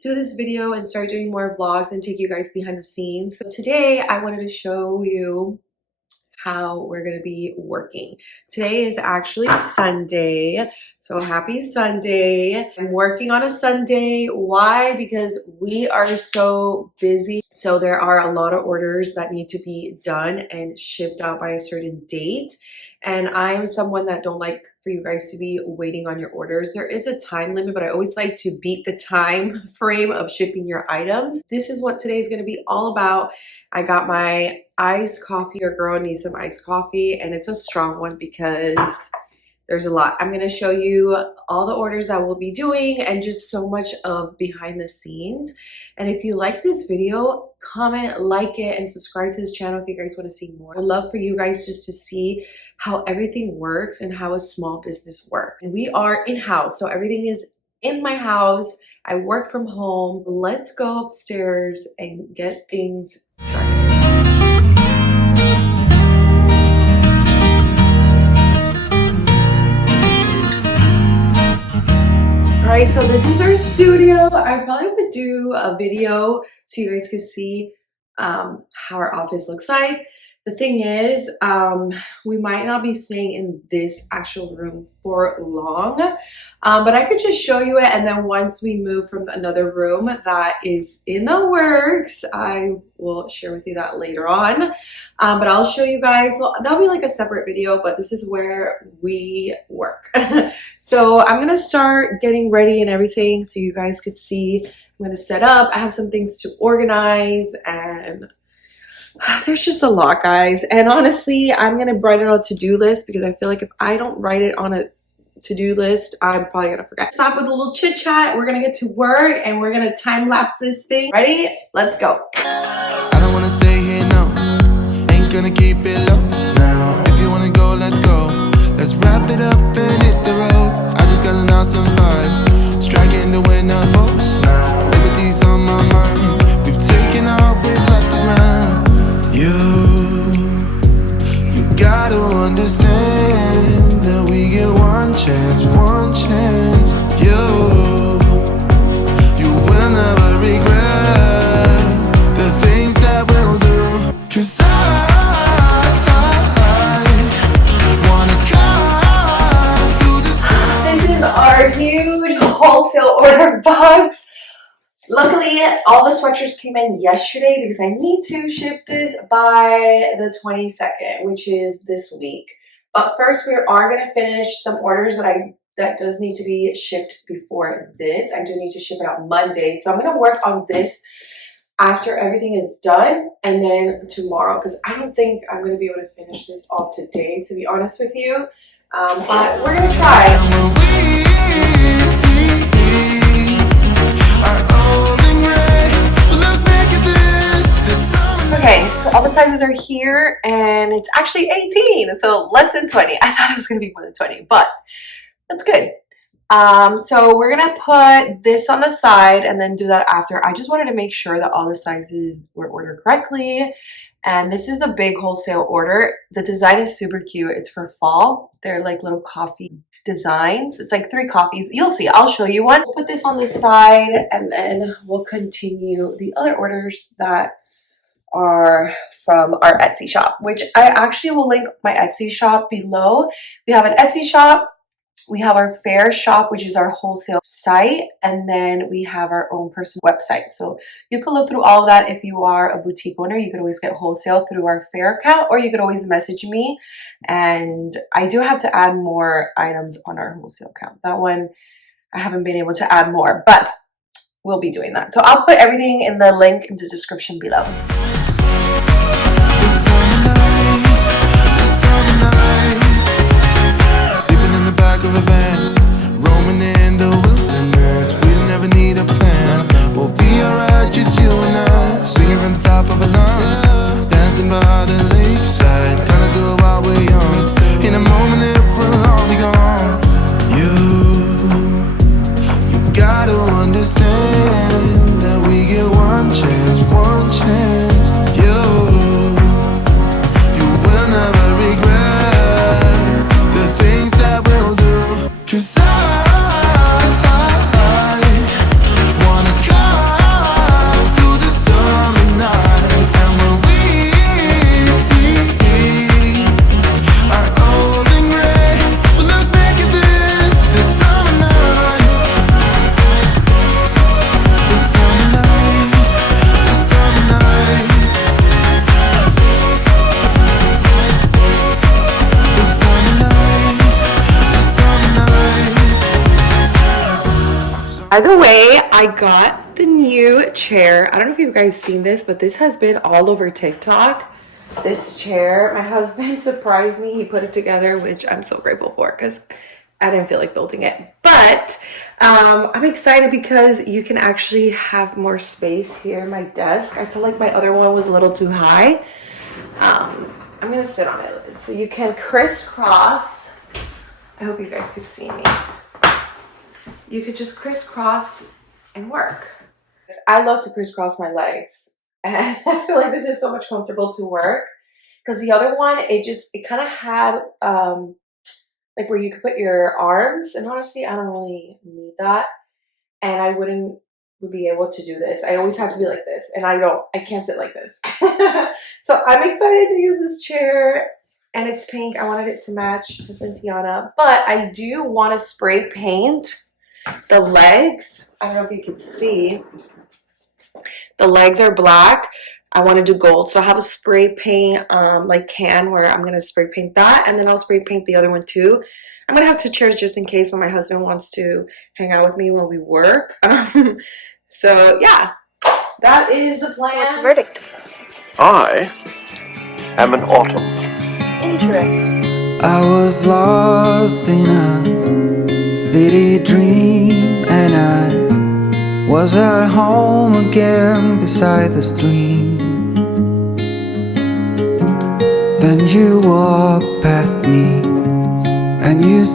do this video and start doing more vlogs and take you guys behind the scenes. So today I wanted to show you how we're going to be working. Today is actually Sunday, so happy Sunday. I'm working on a Sunday. Why? Because we are so busy. So there are a lot of orders that need to be done and shipped out by a certain date. And I'm someone that don't like for you guys to be waiting on your orders. There is a time limit, but I always like to beat the time frame of shipping your items. This is what today is going to be all about. I got my iced coffee. Your girl needs some iced coffee, and it's a strong one because there's a lot. I'm going to show you all the orders I will be doing and just so much of behind the scenes. And if you like this video, comment, like it, and subscribe to this channel if you guys want to see more. I'd love for you guys just to see how everything works and how a small business works. And we are in-house, so everything is in my house. I work from home. Let's go upstairs and get things started. Alright, so this is our studio. I probably would do a video so you guys could see how our office looks like. The thing is, we might not be staying in this actual room for long, but I could just show you it, and then once we move from another room that is in the works, I will share with you that later on. But I'll show you guys, that'll be like a separate video, but this is where we work. So I'm gonna start getting ready and everything so you guys could see. I'm gonna set up. I have some things to organize, and there's just a lot, guys. And honestly, I'm gonna write it on a to-do list because I feel like if I don't write it on a to-do list, I'm probably gonna forget. Stop with a little chit chat. We're gonna get to work and we're gonna time lapse this thing. Ready? Let's go. I don't wanna stay here, no. Ain't gonna keep it low now. If you wanna go, let's go. Let's wrap it up and hit the road. I just got an awesome vibe, striking the winner post now. Liberty's on my mind. We've taken off, we've left the ground. You gotta understand that we get one chance, one chance. You will never regret the things that we'll do. 'Cause I wanna drive through the sun. This is our huge wholesale order box. Luckily, all the sweatshirts came in yesterday because I need to ship this by the 22nd, which is this week. But first, we are going to finish some orders that does need to be shipped before this. I do need to ship it out Monday. So I'm going to work on this after everything is done and then tomorrow, because I don't think I'm going to be able to finish this all today, to be honest with you. But we're going to try. Okay, so all the sizes are here, and it's actually 18, so less than 20. I thought it was going to be more than 20, but that's good. So we're going to put this on the side and then do that after. I just wanted to make sure that all the sizes were ordered correctly. And this is the big wholesale order. The design is super cute. It's for fall. They're like little coffee designs. It's like 3 coffees. You'll see. I'll show you one. We'll put this on the side, and then we'll continue the other orders that are from our Etsy shop, which I actually will link my Etsy shop below. We have an Etsy shop. We have our fair shop, which is our wholesale site, and then we have our own personal website. So you can look through all of that. If you are a boutique owner, you could always get wholesale through our fair account, or you could always message me. And I do have to add more items on our wholesale account. That one, I haven't been able to add more, but we'll be doing that. So I'll put everything in the link in the description below. Of a van, roaming in the wilderness. We don't ever need a plan. We'll be alright, just you and I. Singing from the top of our lungs, dancing by the lakeside. Gonna do it while we're young. In a moment it will all be gone. You gotta understand that we get one chance, one chance. You will never regret the things that we'll do. 'Cause I wanna drive By the way, I got the new chair. I don't know if you guys seen this, but this has been all over TikTok. This chair, my husband surprised me. He put it together, which I'm so grateful for because I didn't feel like building it. But I'm excited because you can actually have more space here in my desk. I feel like my other one was a little too high. I'm gonna sit on it so you can crisscross. I hope you guys can see me. You could just crisscross and work. I love to crisscross my legs, and I feel like this is so much comfortable to work because the other one, it kind of had like where you could put your arms, and honestly, I don't really need that, and I wouldn't be able to do this. I always have to be like this, and I can't sit like this. So I'm excited to use this chair, and it's pink. I wanted it to match to Santiana, but I do want to spray paint the legs. I don't know if you can see. The legs are black. I want to do gold. So I have a spray paint like can where I'm going to spray paint that. And then I'll spray paint the other one too. I'm going to have two chairs just in case when my husband wants to hang out with me when we work. So yeah, that is the plan. What's the verdict? I am an autumn. Interesting. I was lost in a city dream, and I was at home again beside the stream. Then you walked past me, and you